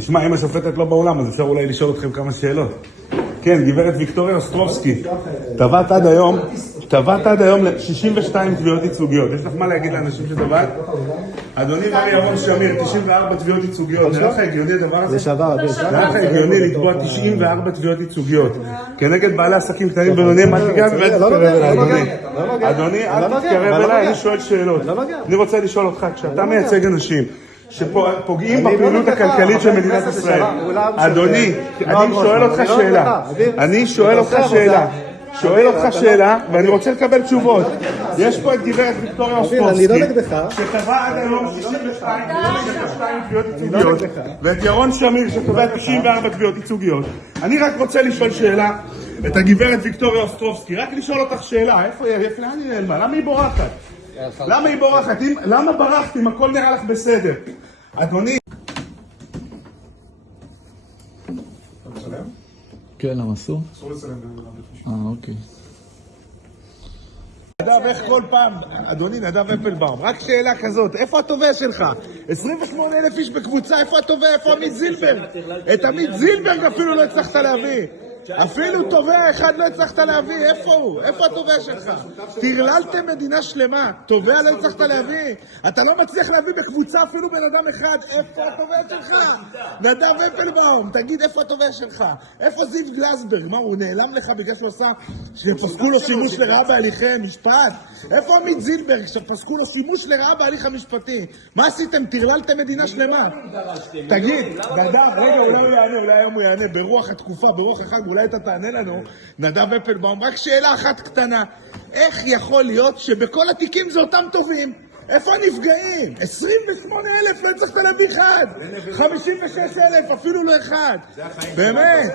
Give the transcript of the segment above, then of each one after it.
תשמע, אם השופטת לא באולם, אז אפשר אולי לשאול אתכם כמה שאלות. כן, גברת ויקטוריה אוסטרובסקי, תבעת עד היום 62 תביעות ייצוגיות. יש לך מה להגיד לאנשים שתבעת? אדוני מר ירון שמיר, 94 תביעות ייצוגיות. נראה לך הגיוני הדבר הזה? נראה לך הגיוני לתבוע 94 תביעות ייצוגיות. כנגד בעלי עסקים קטנים ובינוניים, אל תתקרב אליי, אדוני, אל תתקרב אליי, אני שואל שאלות. אני רוצה לשאול אותך, כשאתה מייצג אנשים שפוגעים בפעילות הכלכלית של מדינת ישראל. אדוני, אני שואל אותך שאלה, ואני רוצה לקבל תשובות. יש פה את גברת ויקטוריה אוסטרובסקי, שתבע עד היום 62 תביעות ייצוגיות, ואת ירון שמיר, שתובע 94 תביעות ייצוגיות. אני רק רוצה לשאול שאלה, את הגברת ויקטוריה אוסטרובסקי, רק לשאול אותך שאלה, איפה היא? לאן היא נעלמה? למה היא בורחת? למה ברחת אם הכל נראה לך בסדר? אדוני... כן, למה אסור? אסור לצלם. אוקיי. נדב, איך כל פעם, אדוני נדב אפלבאום, רק שאלה כזאת, איפה התובע שלך? 28,000 איש בקבוצה, איפה התובע? איפה עמית זילברג? את עמית זילברג אפילו לא הצלחת להביא. אפילו תובע אחד לא הצלחת להביא, איפה הוא? איפה התובע שלך? תרללתם מדינה שלמה, תובע לא הצלחת להביא. אתה לא מצליח להביא בקבוצה אפילו בן אדם אחד, איפה התובע שלך? נדב אפלבאום, תגיד איפה התובע שלך? איפה זיו גלסברג? מה, הוא נעלם לך בגלל שהוא עשה שפסקו לו שימוש לרעה בהליכי משפט? איפה עמית זילברג שפסקו לו שימוש לרעה בהליך המשפטי? מה עשיתם? תרללתם מדינה שלמה. תגיד, נדב, רגע, אולי הוא יענה, אולי היום הוא יענה ברוח התקופה, ברוח החג, אולי אתה תענה לנו, נדב אפלבאום, רק שאלה אחת קטנה, איך יכול להיות שבכל התיקים זה אותם טובים? איפה הנפגעים? 28,000 לא הצלחת להביא אחד, 56,000 אפילו לא אחד, באמת,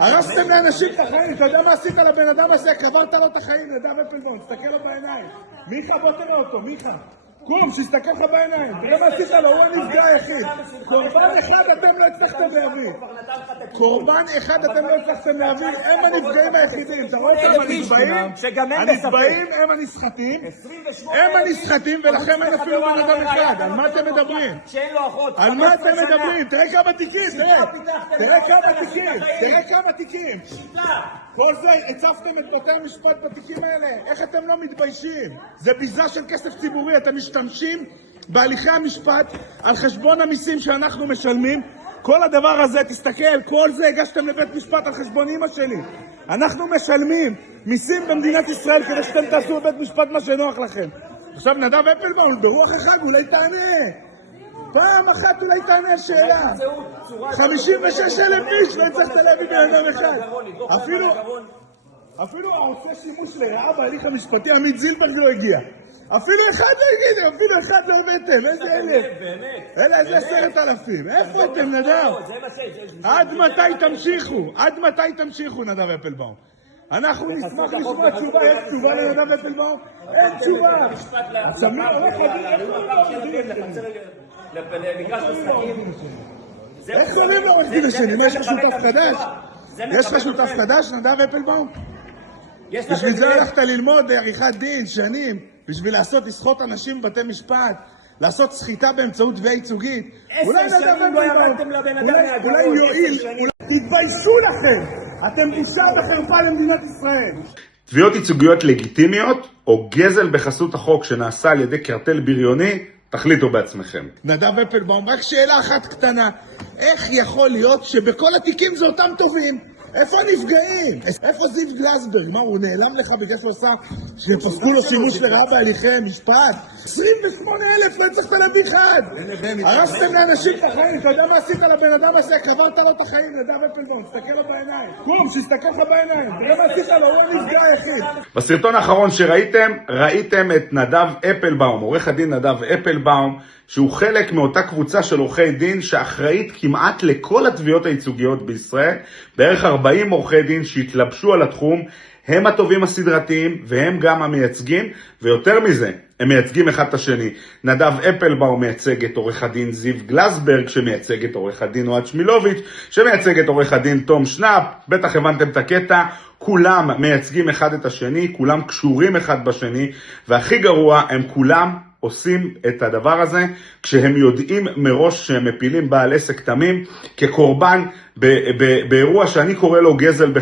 הרסתם לאנשים את החיים, אתה יודע מה עשית לבן אדם הזה? קברת לו את החיים, נדב אפלבאום, תסתכל לו בעיניים, מיכה בוא תראה אותו, מיכה קום, שיסתכל לך בעיניים, תראה מה עשית לו, הוא הנפגע היחיד. קורבן אחד אתם לא הצלחתם להביא. קורבן אחד אתם לא הצלחתם להביא, הם הנפגעים היחידים. אתה רואה אותם הנפגעים? הנפגעים הם הנסחטים. הם הנסחטים ולכם אין אפילו בן אדם אחד. על מה אתם מדברים? על מה אתם מדברים? תראה כמה תיקים, תראה כמה תיקים. כל זה, הצפתם את בתי המשפט בתיקים האלה. איך אתם לא מתביישים? זה ביזה של כסף ציבורי. אתם משתמשים בהליכי המשפט על חשבון המיסים שאנחנו משלמים. כל הדבר הזה, תסתכל, כל זה הגשתם לבית משפט על חשבון אמא שלי. אנחנו משלמים מיסים במדינת ישראל כדי שאתם תעשו בבית משפט מה שנוח לכם. עכשיו נדב אפלבאום, ברוח אחד, אולי תענה. פעם אחת אולי תענה על שאלה. 56,000 איש לא הצלחת להביא בן אדם אחד. אפילו העושה שימוש לרעה בהליך המשפטי, עמית זילברג לא הגיע. אפילו אחד לא הגיע, אפילו אחד לא הבאתם. איזה אלף? אלה איזה 10,000. איפה אתם, נדב? עד מתי תמשיכו, נדב אפלבאום? אנחנו נשמח לשמוע תשובה. יש תשובה לנדב אפלבאום? אין תשובה. שמיר הולך להגיד איך קוראים לו עורך דין השני? מה, יש לך שותף חדש? יש לך שותף חדש, נדב אפלבאום? בשביל זה הלכת ללמוד עריכת דין שנים, בשביל לסחוט אנשים בבתי משפט, לעשות סחיטה באמצעות תביעה ייצוגית. 10 שנים לא ירדתם לבן אדם מהגרון. אולי יועיל, תתביישו לכם! אתם בושה וחרפה למדינת ישראל. תביעות ייצוגיות לגיטימיות או גזל בחסות החוק שנעשה על ידי קרטל בריוני, תחליטו בעצמכם. נדב אפלבאום, רק שאלה אחת קטנה, איך יכול להיות שבכל התיקים זה אותם טובים? איפה הנפגעים? איפה זיו גלסברג? מה, הוא נעלם לך בגלל שהוא עשה שפסקו לו שימוש לרעה בהליכי משפט? 28,000 לא הצלחת להביא אחד. הרסתם לאנשים את החיים, אתה יודע מה עשית לבן אדם הזה? קברת לו את החיים, נדב אפלבאום, תסתכל לו בעיניים. קום, שיסתכל לך בעיניים, תראה מה עשית לו, הוא הנפגע היחיד. בסרטון האחרון שראיתם, ראיתם את נדב אפלבאום, עורך הדין נדב אפלבאום, שהוא חלק מאותה קבוצה של עורכי דין שאחראית כמעט לכל התביעות הייצוגיות בישראל, בערך 40 עורכי דין שהתלבשו על התחום, הם הטובים הסדרתיים והם גם המייצגים, ויותר מזה, הם מייצגים אחד את השני. נדב אפלבאום מייצג את עורך הדין זיו גלסברג, שמייצג את עורך הדין אוהד שמילוביץ', שמייצג את עורך הדין תום שנאפ, בטח הבנתם את הקטע, כולם מייצגים אחד את השני, כולם קשורים אחד בשני, והכי גרוע, הם כולם עושים את הדבר הזה כשהם יודעים מראש שהם מפילים בעל עסק תמים כקורבן באירוע שאני קורא לו גזל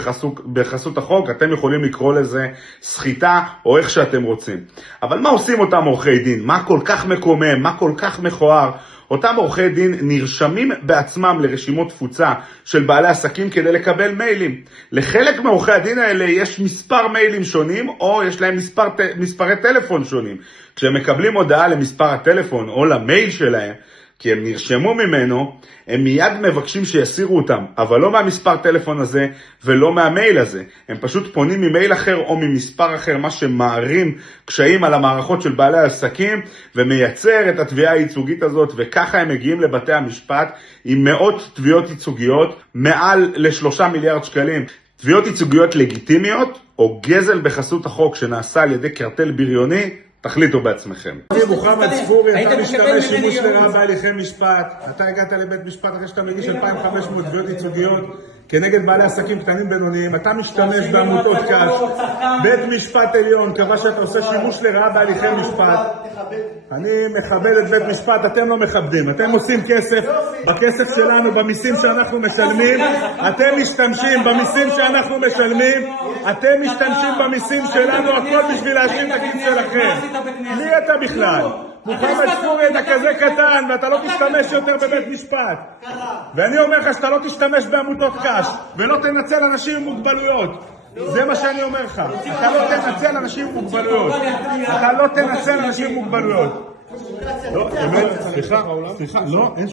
בחסות החוק. אתם יכולים לקרוא לזה סחיטה או איך שאתם רוצים. אבל מה עושים אותם עורכי דין? מה כל כך מקומם? מה כל כך מכוער? אותם עורכי דין נרשמים בעצמם לרשימות תפוצה של בעלי עסקים כדי לקבל מיילים. לחלק מעורכי הדין האלה יש מספר מיילים שונים, או יש להם מספרי טלפון שונים. כשהם מקבלים הודעה למספר הטלפון או למייל שלהם, כי הם נרשמו ממנו, הם מיד מבקשים שיסירו אותם, אבל לא מהמספר טלפון הזה ולא מהמייל הזה. הם פשוט פונים ממייל אחר או ממספר אחר, מה שמערים קשיים על המערכות של בעלי העסקים ומייצר את התביעה הייצוגית הזאת, וככה הם מגיעים לבתי המשפט עם מאות תביעות ייצוגיות, מעל ל3 מיליארד שקלים. תביעות ייצוגיות לגיטימיות או גזל בחסות החוק שנעשה על ידי קרטל בריוני, תחליטו בעצמכם. מוחמד ספורי, אתה משתמש שימוש לרעה בהליכי משפט. אתה הגעת לבית משפט אחרי שאתה מגיש 2,500 תביעות ייצוגיות כנגד בעלי עסקים קטנים בינוניים. אתה משתמש בעמותות קש. בית משפט עליון קבע שאתה עושה שימוש לרעה בהליכי משפט. אני מכבד את בית משפט, אתם לא מכבדים. אתם עושים כסף, בכסף שלנו, במיסים שאנחנו משלמים. אתם משתמשים במיסים שאנחנו משלמים. אתם משתמשים במיסים שלנו, הכל בשביל להשלים את הכיס שלכם. מי אתה בכלל? מוחמד ספורי, אתה כזה קטן ואתה לא תשתמש יותר בבית משפט. ואני אומר לך שאתה לא תשתמש בעמותות קש ולא תנצל אנשים עם מוגבלויות. זה מה שאני אומר לך. אתה לא תנצל אנשים עם מוגבלויות. אתה לא תנצל אנשים עם מוגבלויות. לא, באמת, סליחה, לא, אין